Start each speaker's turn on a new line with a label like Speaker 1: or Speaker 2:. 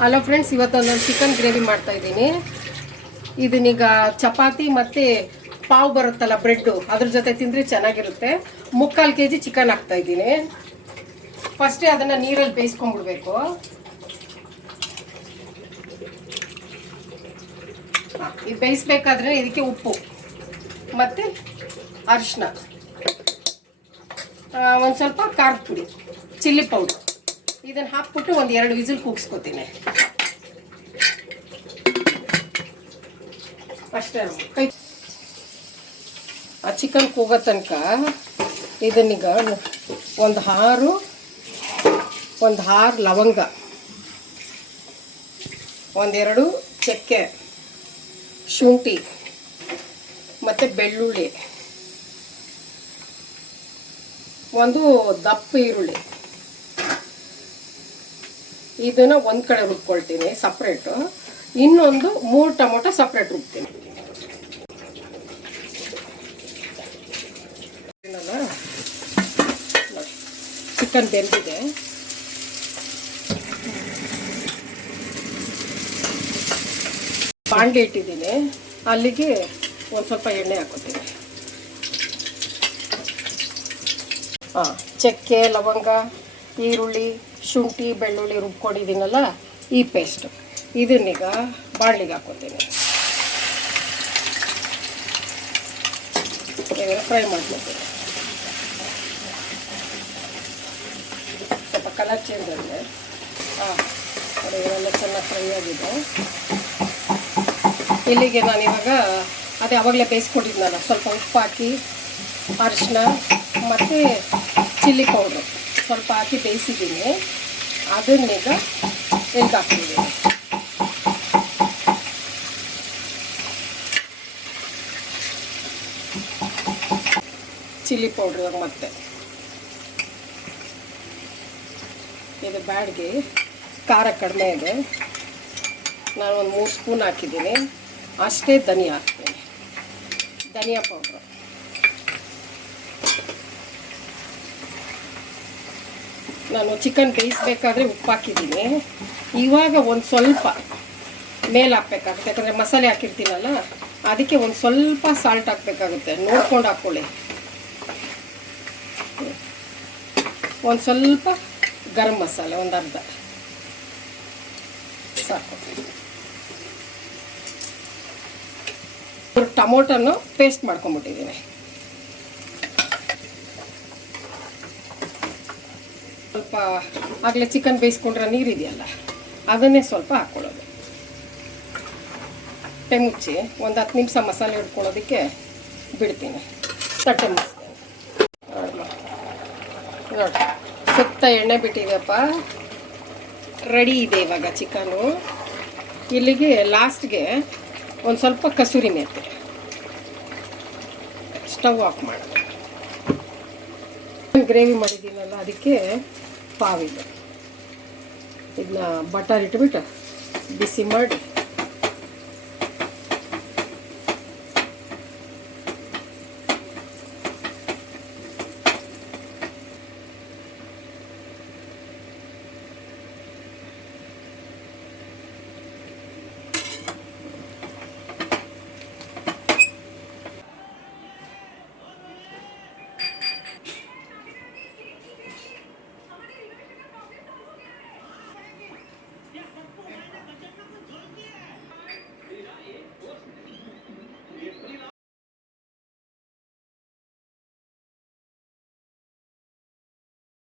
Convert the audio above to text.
Speaker 1: Hello friends, ಇವತ್ತು ನಾನು chicken gravy ಮಾಡ್ತಾ ಇದ್ದೀನಿ. ಇದನ್ನೀಗ ಚಪಾತಿ ಮತ್ತು ಪಾವ್ ಬರುತ್ತಲ್ಲ ಬ್ರೆಡ್ಡು, ಅದ್ರ ಜೊತೆ ತಿಂದರೆ ಚೆನ್ನಾಗಿರುತ್ತೆ. ಮುಕ್ಕಾಲು ಕೆ ಜಿ ಚಿಕನ್ ಹಾಕ್ತಾ ಇದ್ದೀನಿ. ಫಸ್ಟೇ ಅದನ್ನು ನೀರಲ್ಲಿ ಬೇಯಿಸ್ಕೊಂಡ್ಬಿಡ್ಬೇಕು. ಈ ಬೇಯಿಸ್ಬೇಕಾದ್ರೆ ಇದಕ್ಕೆ ಉಪ್ಪು ಮತ್ತು ಅರಿಶಿನ ಒಂದು ಸ್ವಲ್ಪ ಖಾರದ ಪುಡಿ, ಚಿಲ್ಲಿ ಪೌಡ್ರ್. ಇದನ್ನು ಹಾಕ್ಬಿಟ್ಟು ಒಂದು ಎರಡು ವಿಸಿಲ್ ಕೂಗಿಸ್ಕೊತೀನಿ. ಅಷ್ಟೇ ಕೈ ಆ ಚಿಕನ್ ಕೂಗೋ ತನಕ ಇದನ್ನೀಗ ಒಂದು ಹಾರು ಒಂದು ಆರು ಲವಂಗ, ಒಂದೆರಡು ಚಕ್ಕೆ, ಶುಂಠಿ, ಮತ್ತು ಬೆಳ್ಳುಳ್ಳಿ, ಒಂದು ದಪ್ಪ ಈರುಳ್ಳಿ. ಇದನ್ನು ಒಂದು ಕಡೆ ರುಬ್ಕೊಳ್ತೀನಿ ಸಪ್ರೇಟು ಇನ್ನೊಂದು ಮೂರು ಟೊಮೊಟೊ ಸಪ್ರೇಟ್ ರುಬ್ತೀನಿ. ಚಿಕನ್ ಬೆಂದಿದೆ. ಬಾಂಡೆ ಇಟ್ಟಿದ್ದೀನಿ. ಅಲ್ಲಿಗೆ ಒಂದು ಸ್ವಲ್ಪ ಎಣ್ಣೆ ಹಾಕೋತೀನಿ. ಹಾಂ ಚಕ್ಕೆ, ಲವಂಗ, ಈರುಳ್ಳಿ ಶುಂಠಿ, ಬೆಳ್ಳುಳ್ಳಿ ರುಬ್ಕೊಂಡಿದ್ದೀನಲ್ಲ, ಈ ಪೇಸ್ಟು ಇದನ್ನೀಗ ಬಾಣಲಿಗೆ ಹಾಕೋತೀನಿ ಫ್ರೈ ಮಾಡ್ಕೊತೀನಿ ಸ್ವಲ್ಪ ಕಲರ್ ಚೇಂಜ್ ಆಗಿದೆ. ಹಾಂ ಇವೆಲ್ಲ ಚೆನ್ನಾಗಿ ಫ್ರೈ ಆಗಿದೆ. ಇಲ್ಲಿಗೆ ನಾನು ಇವಾಗ ಅದೇ ಅವಾಗಲೇ ಬೇಯಿಸ್ಕೊಂಡಿದ್ನಲ್ಲ ಸ್ವಲ್ಪ ಉಪ್ಪು ಹಾಕಿ ಅರಿಶಿನ ಮತ್ತು ಚಿಲ್ಲಿ ಪೌಡ್ರು. ಸ್ವಲ್ಪ ಹಾಕಿ ಬೇಯಿಸಿದ್ದೀನಿ. ಅದನ್ನೀಗ ಎಲ್ಗೆ ಹಾಕ್ತಿದ್ದೀನಿ ಚಿಲ್ಲಿ ಪೌಡ್ರ್ ಮತ್ತೆ. ಇದು ಬ್ಯಾಡ್ಗೆ ಖಾರ ಕಡಿಮೆ ಇದೆ. ನಾನು ಒಂದು ಮೂರು ಸ್ಪೂನ್ ಹಾಕಿದ್ದೀನಿ. ಅಷ್ಟೇ ಧನಿಯಾ ಹಾಕ್ತೀನಿ. ಧನಿಯಾ ಪೌಡ್ರು ನಾನು ಚಿಕನ್ ಬೇಯಿಸ್ಬೇಕಾದ್ರೆ ಉಪ್ಪು ಹಾಕಿದ್ದೀನಿ. ಇವಾಗ ಒಂದು ಸ್ವಲ್ಪ ಮೇಲೆ ಹಾಕ್ಬೇಕಾಗುತ್ತೆ. ಯಾಕಂದರೆ ಮಸಾಲೆ ಹಾಕಿರ್ತೀನಲ್ಲ, ಅದಕ್ಕೆ ಒಂದು ಸ್ವಲ್ಪ ಸಾಲ್ಟ್ ಹಾಕಬೇಕಾಗುತ್ತೆ. ನೋಡ್ಕೊಂಡು ಹಾಕ್ಕೊಳ್ಳಿ ಒಂದು ಸ್ವಲ್ಪ ಗರಂ ಮಸಾಲೆ, ಒಂದು ಅರ್ಧ. ಸಾಕು. ಟೊಮೊಟೊನು ಪೇಸ್ಟ್ ಮಾಡ್ಕೊಂಬಿಟ್ಟಿದ್ದೀನಿ ಸ್ವಲ್ಪ ಆಗಲೇ ಚಿಕನ್ ಬೇಯಿಸ್ಕೊಂಡ್ರೆ ನೀರಿದೆಯಲ್ಲ, ಅದನ್ನೇ ಸ್ವಲ್ಪ ಹಾಕ್ಕೊಳ್ಳೋದು ತಟ್ಟೆ ಮುಚ್ಚಿ ಒಂದು ಹತ್ತು ನಿಮಿಷ ಮಸಾಲೆ ಹಿಡ್ಕೊಳ್ಳೋದಕ್ಕೆ ಬಿಡ್ತೀನಿ. ತಟ್ಟೆ ಮುಚ್ತೀನಿ ನೋಡಿ, ಸುತ್ತ ಎಣ್ಣೆ ಬಿಟ್ಟಿದೆಯಪ್ಪ. ರೆಡಿ ಇದೆ ಇವಾಗ ಚಿಕನು. ಇಲ್ಲಿಗೆ ಲಾಸ್ಟ್ಗೆ ಒಂದು ಸ್ವಲ್ಪ ಕಸೂರಿ ಮೇತೆ. ಸ್ಟವ್ ಆಫ್ ಮಾಡೋದು ಗ್ರೇವಿ ಮಾಡಿದ್ದೀನಲ್ಲ, ಅದಕ್ಕೆ ಪಾವಿದೆ. ಇದನ್ನ ಬಟರ್ ಇಟ್ಬಿಟ್ಟು ಬಿಸಿ ಮಾಡಿ